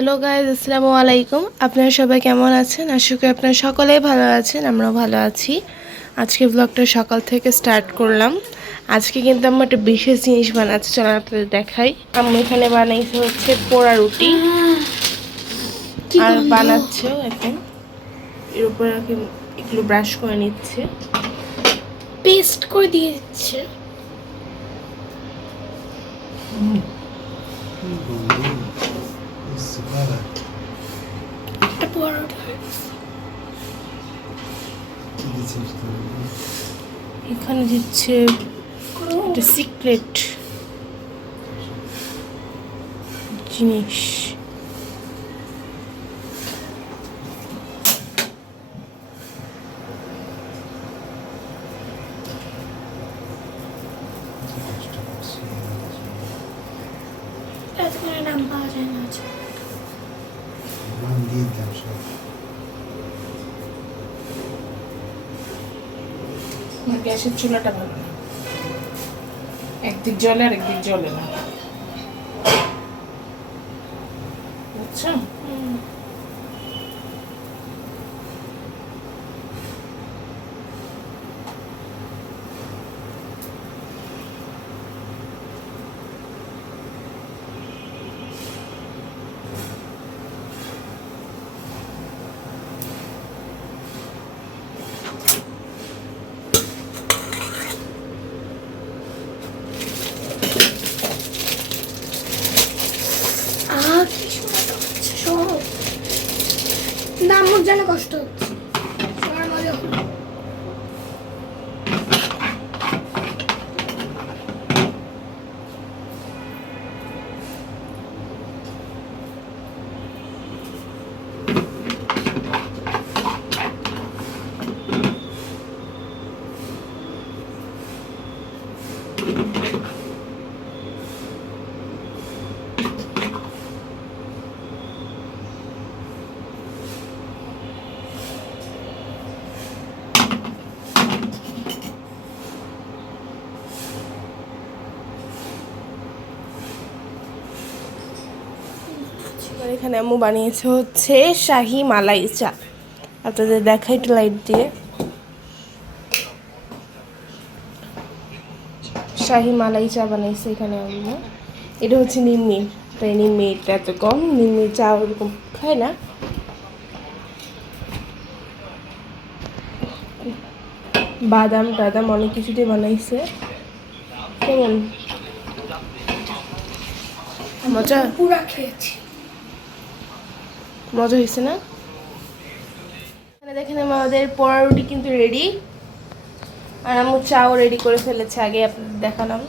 Hello guys, আসসালামু আলাইকুম। আপনারা সবাই কেমন আছেন? আশা করি আপনারা সকলেই ভালো আছেন, আমরাও ভালো আছি। আজকে ব্লগটা সকাল থেকে স্টার্ট করলাম। আজকে কিন্তু আমরা একটা বিশেষ জিনিস বানাচ্ছি, চলেন আপনাদের দেখাই। আমি এখানে বানাইছি হচ্ছে পোড়া রুটি আর বানাচ্ছেও এখন। এর উপর একটু ব্রাশ করে নিচ্ছে, পেস্ট করে দিয়ে দিচ্ছে। একটা পরোটা এখানে দিচ্ছে একটা সিক্রেট জিনিস। এতক্ষণে নাম পাওয়া যায় না। গ্যাসের চুলাটা ভালো না, একদিক জ্বলে আর একদিক জ্বলে না, বুঝছো? কি সমস্যা হচ্ছে সব নামক যেন কষ্ট হচ্ছে সবার মজা হলো। আর এখানে আম্মু বানিয়েছে হচ্ছে শাহি মালাই চা। আপনাদের দেখাই একটু লাইট দিয়ে। শাহি মালাই চা বানাইছে এখানে আম্মু। এটা হচ্ছে নিম্মি, তাই নিম্মিটা এত কম, নিম্মি চা ওরকম খায় না। বাদাম টাদাম অনেক কিছু দিয়ে বানাইছে। কেমন মজা? পুরা খেয়েছি। মজা হয়েছে না? এখানে দেখেন আমাদের পোড়া রুটি কিন্তু রেডি, আর আম্মু চাও রেডি করে ফেলেছে, আগে আপনাদের দেখালাম।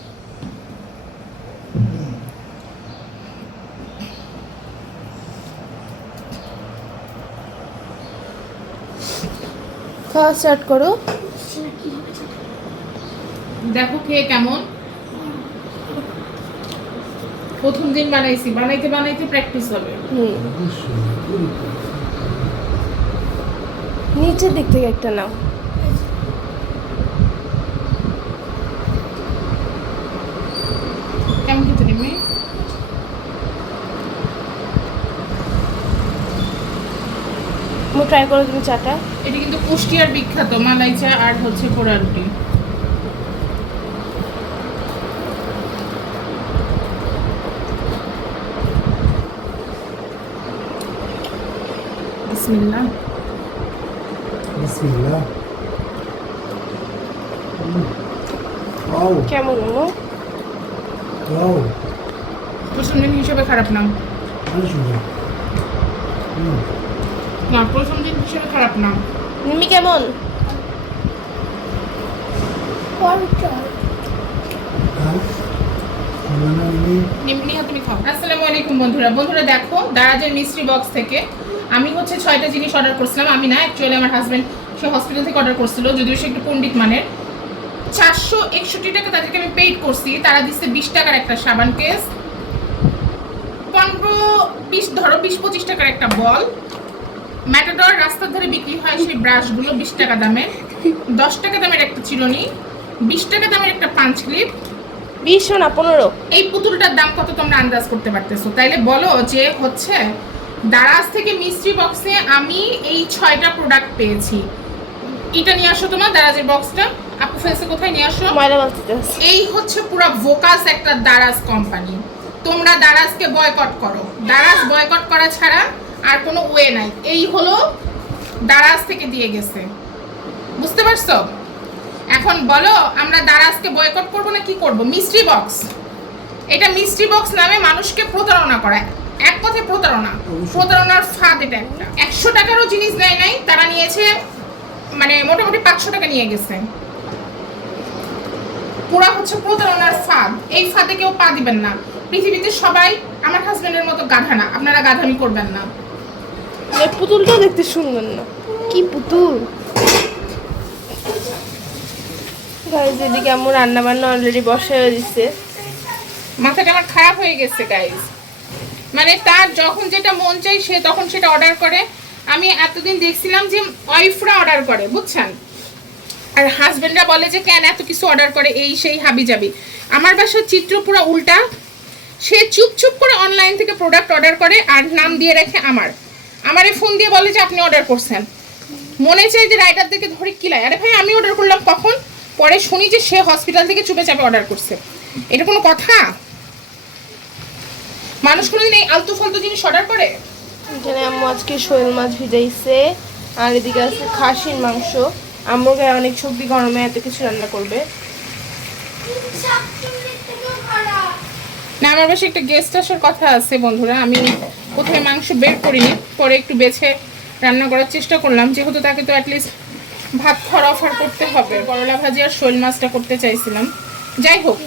খাওয়া স্টার্ট করো। দেখো খেয়ে কেমন। প্রথম দিন বানাইছি, বানাইতে বানাইতে প্র্যাকটিস হবে। নিচের দিক থেকে একটা নাও। কেমন খেতে নেমে? আম্মু ট্রাই করো তুমি চাটা। এটা কিন্তু কুষ্টিয়ার বিখ্যাত মালাই চা আর হচ্ছে পোড়া রুটি। বিসমিল্লাহ। বিসমিল্লাহ। ওয়াও কেমন আম্মু? ওয়াও প্রথম দিন হিসেবে খারাপ না। অনেক সুন্দর। না, প্রথম দিন হিসেবে খারাপ না। নিমি কেমন? পরোটা হ্যাঁ মানে আমি নিম্নিয়া তুমি খাও। আসসালামু আলাইকুম বন্ধুরা। বন্ধুরা দেখো, দারাজের মিস্ট্রি বক্স থেকে আমি হচ্ছে 6টা জিনিস অর্ডার করছিলাম। আমি না, অ্যাকচুয়ালি আমার হাজব্যান্ড সে হসপিটাল থেকে অর্ডার করছিল, যদিও সে একটু পণ্ডিত মানের। 461 টাকা তাদেরকে আমি পেইড করছি। তারা দিচ্ছে 20 টাকার একটা সাবান কেস, 15-20 ধরো 20-25 টাকার একটা বল। ম্যাটাডর রাস্তার ধারে বিক্রি হয় সেই ব্রাশগুলো 20 টাকা দামের, 10 টাকা দামের একটা চিরুনি, 20 টাকা দামের একটা পাঞ্চ ক্লিপ, 20 না 15। এই পুতুলটার দাম কত তোমরা আন্দাজ করতে পারতেছো? তাইলে বলো যে হচ্ছে দারাজ থেকে মিস্ট্রি বক্সে আমি এই 6টা প্রোডাক্ট পেয়েছি। এটা নিয়ে আসো তোমার দারাজের বক্সটা, আপু ফেসে কোথায় নিয়ে আসো। ময়লা বাঁচতে এই হচ্ছে পুরো ভোকাস একটা দারাজ কোম্পানি। তোমরা দারাজকে বয়কট করো, দারাজ বয়কট করা ছাড়া আর কোনো ওয়ে নাই। এই হলো দারাজ থেকে দিয়ে গেছে, বুঝতে পারছো? এখন বলো আমরা দারাজকে বয়কট করব না কি করব? মিস্ট্রি বক্স, এটা মিস্ট্রি বক্স নামে মানুষকে প্রতারণা করা, এক কথায় প্রতারণা, প্রতারণার ফাঁদ এটা একটা। 100 টাকারও জিনিস নেয় নাই, তারা নিয়েছে মানে মোটামুটি 500 টাকা নিয়ে গেছে। পুরা হচ্ছে প্রতারণার ফাঁদ, এই ফাঁদে কেউ পা দিবেন না। পৃথিবীতে সবাই আমার হাজবেন্ডের মতো গাধা না, আপনারা গাধামি করবেন না। পুতুলটা দেখতে সুন্দর না? কি পুতুল গাইজ, এদিকে আমার রান্না বান্না অলরেডি বসায় দিচ্ছে। মাথাটা আমার খারাপ হয়ে গেছে গাইজ, মানে তার যখন যেটা মন চাই সে তখন সেটা অর্ডার করে। আমি এতদিন দেখছিলাম যে ওয়াইফরা অর্ডার করে, বুঝছেন, আর হাজবেন্ডরা বলে যে কেন এত কিছু অর্ডার করে, এই সেই হাবি যাবি। আমার বাসার চিত্র পুরো উল্টা, সে চুপচুপ করে অনলাইন থেকে প্রোডাক্ট অর্ডার করে আর নাম দিয়ে রাখে আমারে ফোন দিয়ে বলে যে আপনি অর্ডার করছেন। মনে চাই যে রাইটারদেরকে ধরে কিলাই, আরে ভাই আমি অর্ডার করলাম কখন, পরে শুনি যে সে হসপিটাল থেকে চুপে চাপে অর্ডার করছে। এটা কোনো কথা? মানুষ কোনোদিন এই আলতু ফালতু জিনিস অর্ডার করে? এখানে আম্মু আজকে শোল মাছ ভিজাইছে, আর এদিকে আছে খাসির মাংস। আম্মু গায়ে অনেক সবজি, গরমে এত কিছু রান্না করবে। না আমার বাসায় একটা গেস্ট আসার কথা আছে বন্ধুরা, আমি কোথায় মাংস বের করিনি, পরে একটু বেছে রান্না করার চেষ্টা করলাম, যেহেতু তাকে তো অ্যাটলিস্ট ভাত খাওয়ার অফার করতে হবে। করলা ভাজি আর শোল মাছটা করতে চাইছিলাম। যাই হোক,